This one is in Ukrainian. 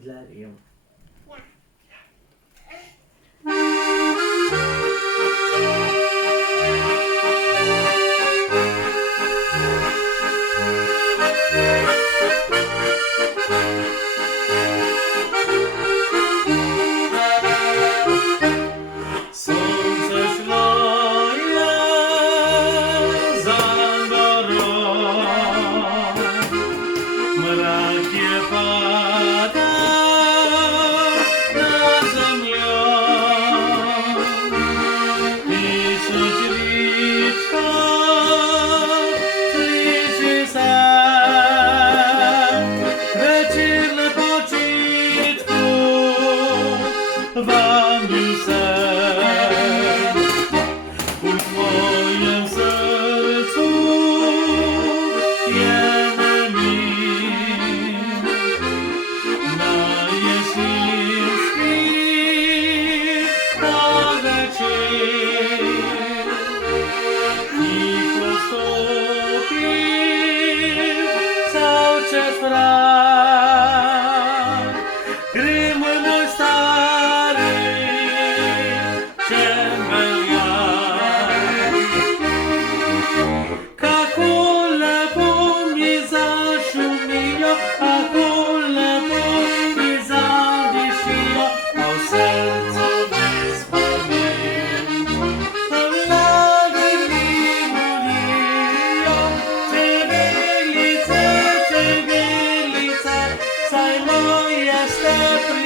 Hilarium. Сонце шлає за горою, мраки пада на землю, пишуть річка, тишиться, вечір на початку, вам все. У твоєм серцю є мені на єсінський та вечір, і поступив завчas враг. Кримой мой старый, чем был я. Как он напомни зашумел, как он напомни задышал, а в сердце без помин. Влаги милия, тебе лице, сай моя степь.